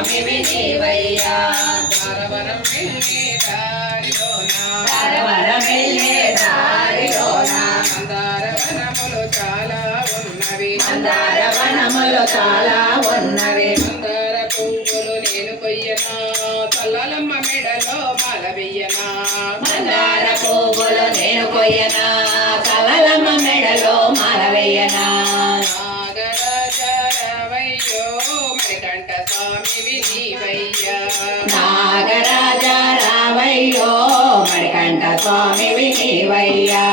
స్వామివి నీవయ్యా తారవరం వెళ్ళే దారిలోన తారవరం వెళ్ళే దారిలోన మందారవనములు చాలా ఉన్నవి మందారవనములు చాలా ఉన్నవి మందార పువ్వులు నేను కొయ్యనా తల్లలమ్మ మెడలో మాల వెయ్యనా మందార పువ్వులు నేను కొయ్యనా కలలమ్మ మెడలో మాల వెయ్యనా నాగరాజారావయ్యో మణికంఠ స్వామివి నీవయ్యా నాగరాజ రావయ్యో మణికంఠ స్వామివి నీవయ్యా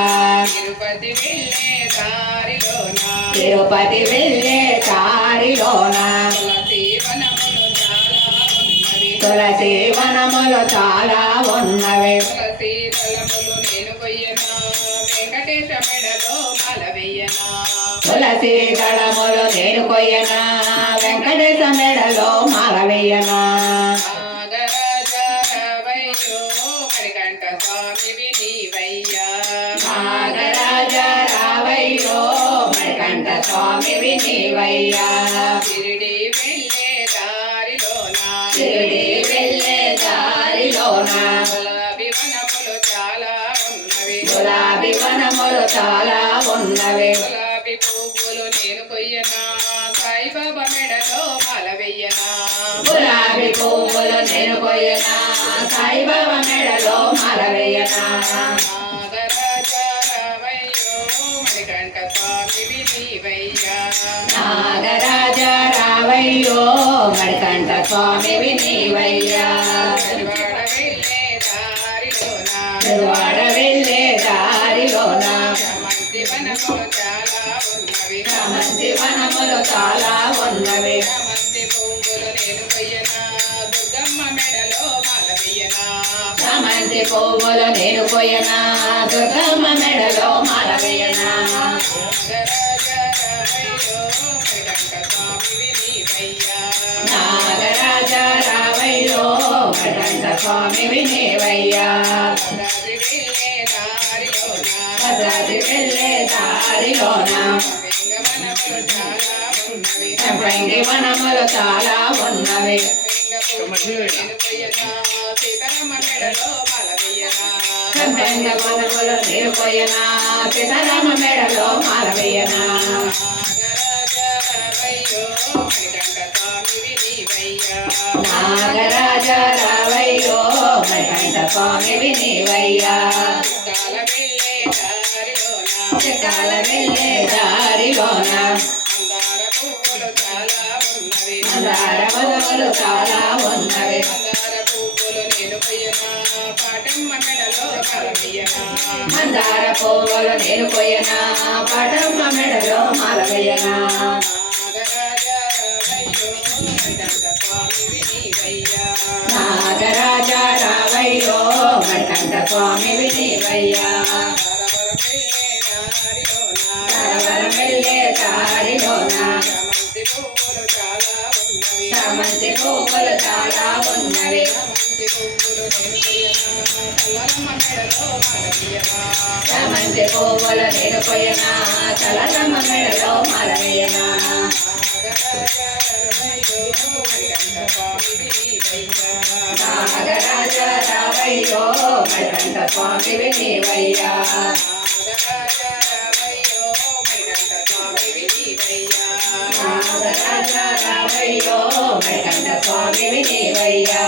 తిరుపతి వెళ్ళే దారిలోన తిరుపతి వెళ్ళే దారిలోన తులసి వనములు చాలా ఉన్నవి తులసి వనములు చాలా ఉన్నవి తులసి దళములు నేను కొయ్యనా వెంకటేశ మెడలో మాల వెయ్యనా తులసి దళములు నేను కొయ్యనా నాగరాజ రావయ్యో మణికంఠ స్వామివి నీవయ్యా నాగరాజ రావయ్యో మణికంఠ స్వామివి నీవయ్యా షిరిడి వెళ్ళే దారిలోన షిరిడి వెళ్ళే దారిలోన గులాబీ వనములు చాలా ఉన్నవి గులాబీ వనములు చాలా ఉన్నవి గులాబీ పువ్వులు నేను కొయ్యనా సాయిబాబా మెడలో మాల వెయ్యనా గులాబీ పువ్వులు నేను కొయ్యనా సాయిబాబా మెడలో మాల వెయ్యనా నాగరాజ రావయ్యో మణికంఠ స్వామివి నీవయ్యా నాగరాజ రావయ్యో మణికంఠ స్వామివి నీవయ్యా పెదవాడ వెళ్ళే దారిలోన పెదవాడ వెళ్ళే దారిలోన చామంతి వనములు చాలా ఉన్నవి చామంతి చామంతి పువ్వులు నేను కొయ్యనా దుర్గమ్మ మెడలో మాల వెయ్యనా నాగరాజ రావయ్యో మణికంఠ స్వామివి నీవయ్యా భద్రాద్రి వెళ్ళే దారిలోన సంపంగి వనములు చాలా ఉన్నవి సంపంగి వనములు నేను కొయ్యనా సీతారామ మెడలో మాల వెయ్యనా నాగరాజ రావయ్యో మణికంఠ స్వామివి నీవయ్యా చికాల వెళ్ళే దారిలోన మందార వనములు చాలా ఉన్నవి మందార పువ్వులు నేను కొయ్యనా పటమ్మ మెడలో మాల వెయ్యనా నాగరాజ రావయ్యో మణికంఠ స్వామివి నీవయ్యా తారవరం వెళ్ళే దారిలోన చామంతి పువ్వులు చాలా ఉన్నవి చామంతి పువ్వులు నేను కొయ్యనా చలలమ్మ మెడలో మాల వెయ్యనా నాగరాజ రావయ్యో మణికంఠ స్వామివి నీవయ్యా నాగరాజ రావయ్యో మణికంఠ స్వామివి నీవయ్యా